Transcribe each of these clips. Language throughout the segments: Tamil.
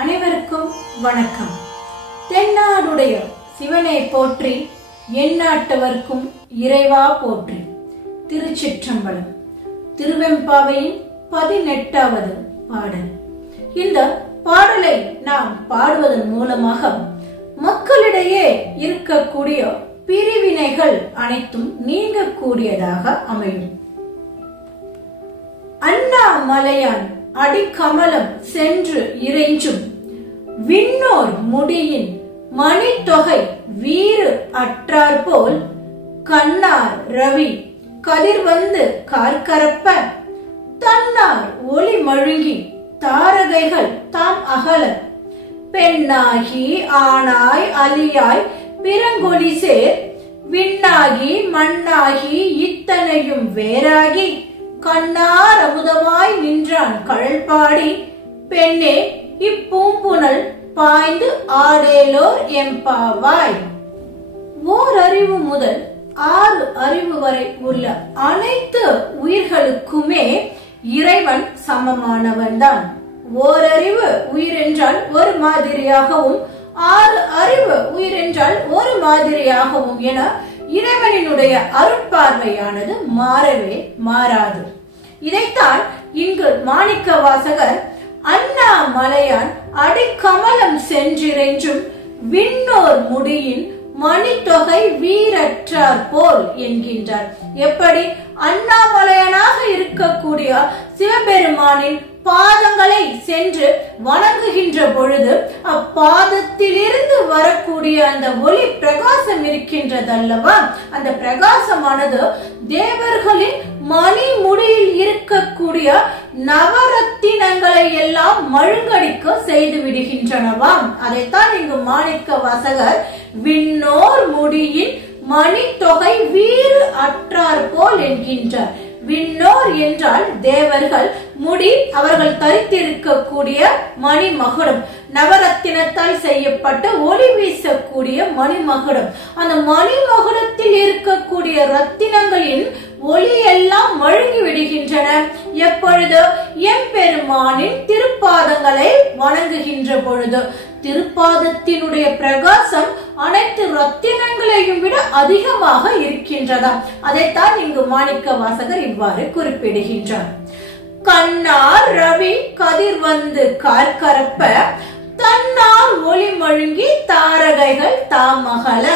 அனைவருக்கும் வணக்கம். தென்னாடுடைய சிவனை போற்றி, எந்நாட்டவர்க்கும் இறைவா போற்றி. திருச்சிற்றம்பலம். திருவெம்பாவையின் 18வது பாடல். இந்த பாடலை நாம் பாடுவதன் மூலமாக மக்களிடையே இருக்கக்கூடிய பிரிவினைகள் அனைத்தும் நீங்கக்கூடியதாக அமையும். அண்ணாமலையான் அடிக்கமலம் சென்று இறைஞ்சும் விண்ணோர் முடியின் மணித்தொகை வீறு அற்றார் போல் கண்ணார் ரவி கதிர் வந்து கார்கரப்ப தன்னார் ஒளி மழுங்கி தாரகைகள் தாம் அகல பெண்ணாகி ஆணாய் அலியாய் பிறங்கொலி சேர் விண்ணாகி மண்ணாகி இத்தனையும் வேறாகி கண்ணார் அமுதமாய் நின்றான் கழல் பாடி பெண்ணே இப்பூம்புணல் பாய்ந்து ஆடேலோர் எம்பாவாய். ஓர் அறிவு முதல் 6 அறிவு வரை உள்ள அனைத்து உயிர்களுக்குமே இறைவன் சமமானவன் தான். ஓரறிவு உயிர் என்றால் ஒரு மாதிரியாகவும் 6 அறிவு உயிர் என்றால் ஒரு மாதிரியாகவும் என இறைவனினுடைய அருட்பார்வையானது மாறவே மாறாது. இதைத்தான் இங்கு மாணிக்க வாசகர் அண்ணாமலையான் அடிக்கமலம் சென்றிறைஞ்சும் விண்ணோர் முடியின் மணித்தொகை வீரற்றார் போல் என்கின்றார். எப்படி அண்ணாமலையனாக இருக்கக்கூடிய சிவபெருமானின் பாதங்களை சென்று வணங்குகின்ற பொழுது அப்பாதத்திலிருந்து வரக்கூடிய அந்த ஒளி பிரகாசம் இருக்கின்றதல்லவா, அந்த பிரகாசமானது தேவர்களின் மணி முடியில் இருக்கக்கூடிய நவரத்தினங்களை எல்லாம் மழுங்கடிக்க செய்து விடுகின்றனவாம். அதைத்தான் இங்கு மாணிக்க வாசகர் விண்ணோர் முடியின் மணித்தொகை வீறு அற்றார் போல் என்கின்றார். விண்ணோர் என்றால் தேவர்கள், முடி அவர்கள் தரித்திருக்கக்கூடிய மணிமகுடம், நவரத்தினத்தால் செய்யப்பட்ட ஒளி வீசக்கூடிய மணிமகுடம். அந்த மணிமகுடத்தில் இருக்கக்கூடிய ரத்தினங்களின் ஒளி எல்லாம் மழுங்கி விடுகின்றன. எப்பொழுது எம்பெருமானின் திருப்பாதங்களை வணங்குகின்ற பொழுது திருப்பாதத்தினுடைய பிரகாசம் அனைத்து ரத்தினங்களையும் விட அதிகமாக இருக்கின்றதா. அதைத்தான் இங்கு மாணிக்க வாசகர் இவ்வாறு குறிப்பிடுகின்றார். கண்ணார் ரவி கதிர் வந்து கார்கரப்ப தன்னார் ஒளி மழுங்கி தாரகைகள் தாமகல.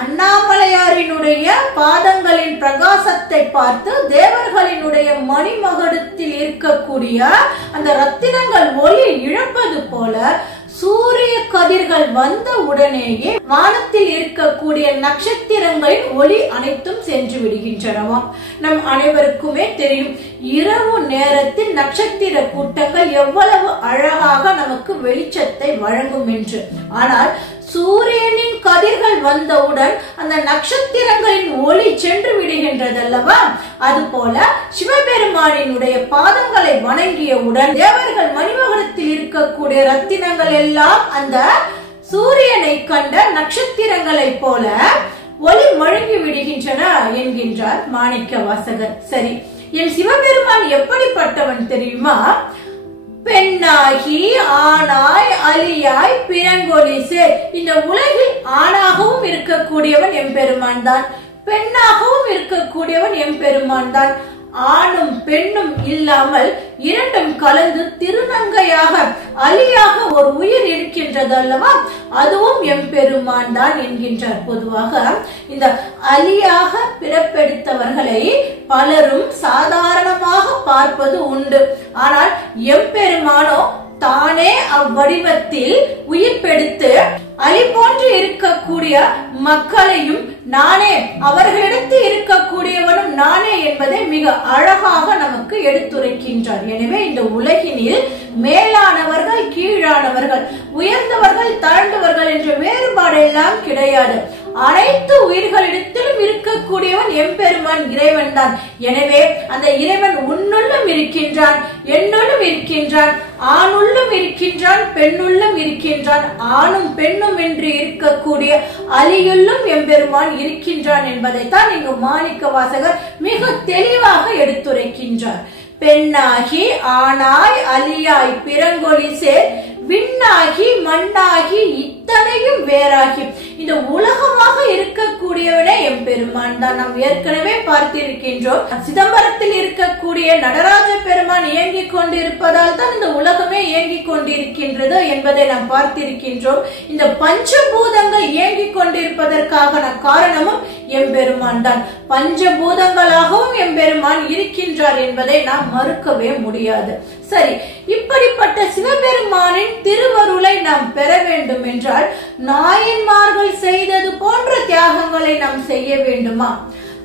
அண்ணாமலையாரினுடைய பாதங்களின் பிரகாசத்தை பார்த்து தேவர்களினுடைய மணிமகுடத்தில் இருக்கக்கூடிய அந்த ரத்தினங்கள் ஒளி இழப்பது போல சூரிய கதிர்கள் வந்த உடனேயே வானத்தில் இருக்கக்கூடிய நட்சத்திரங்களின் ஒளி அனைத்தும் சென்று விடுகின்றனவாம். நம் அனைவருக்குமே தெரியும், இரவு நேரத்தில் நட்சத்திர கூட்டங்கள் எவ்வளவு அழகாக நமக்கு வெளிச்சத்தை வழங்கும் என்று. ஆனால் சூரியனின் கதிர்கள் வந்தவுடன் அந்த நட்சத்திரங்களின் ஒளி சென்று விடுகின்றதல்லவா, அதுபோல சிவபெருமானினுடைய பாதங்களை வணங்கியவுடன் தேவர்கள் மணிமகுடத்தில் இருக்கக்கூடிய ரத்தினங்கள் எல்லாம் அந்த சூரியனை கண்ட நட்சத்திரங்களை போல ஒளி மழுங்கி விடுகின்றன என்கின்றார் மாணிக்க வாசகர். சரி, என் சிவபெருமான் எப்படிப்பட்டவன் தெரியுமா? பெண்ணாகி ஆணாய் அலியாய் பிறங்கொலி சேர். இந்த உலகில் ஆணாகவும் இருக்கக்கூடியவன் எம்பெருமான் தான், பெண்ணாகவும் இருக்கக்கூடியவன் எம்பெருமான் தான். ஆணும் பெண்ணும் இல்லாமல் இரண்டும் கலந்து திருநங்கையாக அலியாக ஒரு உயிர் இருக்கின்றது அல்லவா, அதுவும் எம்பெருமான் தான் என்கின்றார். பொதுவாக இந்த அலியாக பிறப்பெடுத்தவர்களை பலரும் சாதாரணமாக பார்ப்பது உண்டு. ஆனால் எம்பெருமானோ தானே அவ்வடிவத்தில் உயிர் பெடுத்து அலி போன்று இருக்கக்கூடிய மக்களையும் நானே, அவர்களிடத்தில் இருக்கக்கூடியவனும் நானே என்பதை மிக அழகாக நமக்கு எடுத்துரைக்கின்றார். எனவே இந்த உலகினில் மேலானவர்கள் கீழானவர்கள், உயர்ந்தவர்கள் தாழ்ந்தவர்கள் என்ற வேறுபாடு எல்லாம் கிடையாது. அனைத்து உயிர்களிடத்திலும் இருக்கக்கூடியவன் எம்பெருமான் இறைவன் தான். எனவே அந்த இறைவன் உன்னுள்ளும் இருக்கின்றான், என்னுள்ளும் இருக்கின்றான், ஆணுள்ளும் இருக்கின்றான், பெண்ணுள்ளும் இருக்கின்றான், ஆணும் பெண்ணும் என்று இருக்கக்கூடிய அலியுள்ளும் எம்பெருமான் இருக்கின்றான் என்பதைத்தான் இங்கு மாணிக்க வாசகர் மிக தெளிவாக எடுத்துரைக்கின்றார். பெண்ணாகி ஆணாய் அலியாய் பிறங்கொலி சேர் விண் சிவபெருமான் தான். நாம் ஏற்கனவே பார்த்திருக்கின்றோம். சிதம்பரத்தில் இருக்கக்கூடிய நடராஜ பெருமான் இயங்கிக் கொண்டிருப்பதால் தான் இந்த உலகமே இயங்கிக் கொண்டிருக்கின்றது என்பதை நாம் பார்த்திருக்கின்றோம். இந்த பஞ்சபூதங்கள் இயங்கிக் கொண்டிருப்பதற்கான காரணமும் எம்பெருமான் தான். பஞ்சபூதங்களாகவும் எம்பெருமான் இருக்கின்றார் என்பதை நாம் மறுக்கவே முடியாது. சரி, இப்படிப்பட்ட சிவபெருமானின் திருவருளை நாம் பெற வேண்டும் என்றால் நாயன்மார்கள் செய்தது போன்ற தியாகங்களை நாம் செய்ய வேண்டுமா?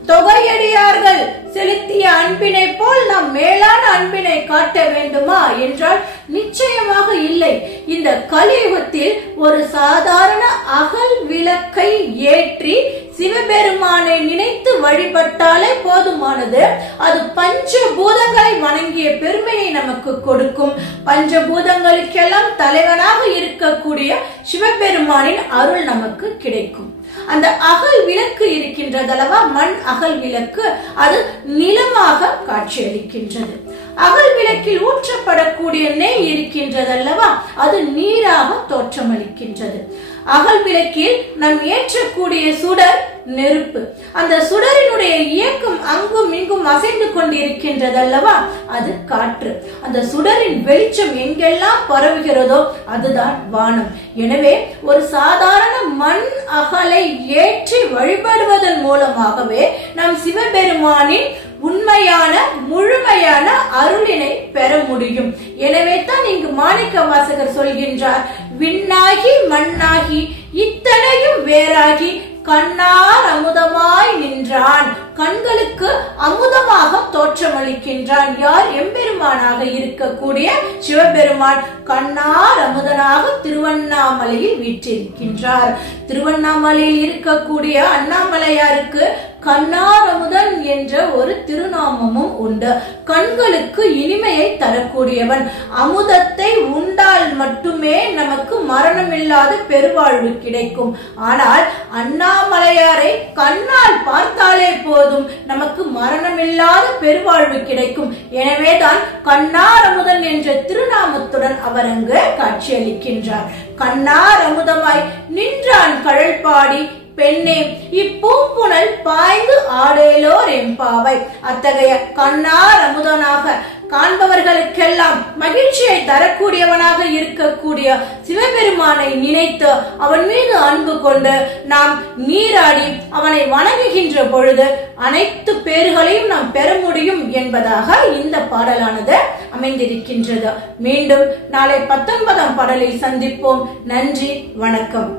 தொகையடியார்கள் செலுத்திய அன்பினை போல் நாம் மேலான அன்பினை காட்ட வேண்டுமா என்றால் நிச்சயமாக இல்லை. இந்த கலியுகத்தில் ஒரு சாதாரண அகல் விளக்கை ஏற்றி சிவபெருமானை நினைத்து வழிபட்டாலே போதுமானது. அது பஞ்சபூதங்களை வணங்கிய பெருமையை நமக்கு கொடுக்கும். பஞ்சபூதங்களுக்கெல்லாம் தலைவனாக இருக்கக்கூடிய சிவபெருமானின் அருள் நமக்கு கிடைக்கும். அந்த அகல் விளக்கு இருக்கின்றதல்லவா, மண் அகல் விளக்கு, அது நிலமாக காட்சியளிக்கின்றது. அகல் விளக்கில் ஊற்றப்படக்கூடிய நெய் இருக்கின்றதல்லவா, அது நீராக தோற்றமளிக்கின்றது. அகல் விளக்கில் நாம் ஏற்றக்கூடிய சுடர் நெருப்பு. அந்த சுடரினுடைய இயக்கம் அங்கும் இங்கும் அசைந்து கொண்டிருக்கின்றதல்லவா, அது காற்று. அந்த சுடரின் வெளிச்சம் எங்கெல்லாம் பரவுகிறதோ அதுதான் வானம். எனவே ஒரு சாதாரண மண் அகலை ஏற்றி வழிபடுவதன் மூலமாகவே நாம் சிவபெருமானின் உண்மையான முழுமையான அருளினை பெற முடியும். எனவே தான் இங்கு மாணிக்க வாசகர் சொல்கின்றார், விண்ணாகி மண்ணாகி இத்தனையும் வேறாகி கண்ணார் அமுதமாய் நின்றான். கண்களுக்கு அமுதமாக தோற்றமளிக்கின்றான். யார்? எம்பெருமானாக இருக்கக்கூடிய சிவபெருமான் கண்ணார் அமுதனாக திருவண்ணாமலையில் வீற்றிருக்கின்றார். திருவண்ணாமலையில் இருக்கக்கூடிய அண்ணாமலையாருக்கு கண்ணார் அமுதன் என்ற ஒரு திருநாமமும் உண்டு. கண்களுக்கு இனிமையை தரக்கூடியவன். அமுதத்தை உண்டால் மட்டுமே நமக்கு மரணமில்லாத பெருவாழ்வு கிடைக்கும். ஆனால் அண்ணாமலையாரை கண்ணால் பார்த்தாலே போதும் நமக்கு மரணமில்லாத பெருவாழ்வு கிடைக்கும். எனவேதான் கண்ணார் அமுதன் என்ற திருநாமத்துடன் அவர் அங்கு காட்சியளிக்கின்றார். கண்ணார் அமுதமாய் நின்றான் கழல் பாடி பெண்ணே இப்பூம்புணல் பாய்ந்து ஆடேலோர் எம்பாவை. அத்தகைய கண்ணார் அமுதனாக காண்பவர்களுக்கெல்லாம் மகிழ்ச்சியை தரக்கூடியவனாக இருக்கக்கூடிய சிவபெருமானை நினைத்து அவன் மீது அன்பு கொண்டு நாம் நீராடி அவனை வணங்குகின்ற பொழுது அனைத்து பேறுகளையும் நாம் பெற முடியும் என்பதாக இந்த பாடலானது அமைந்திருக்கின்றது. மீண்டும் நாளை 19ஆம் பாடலில் சந்திப்போம். நன்றி, வணக்கம்.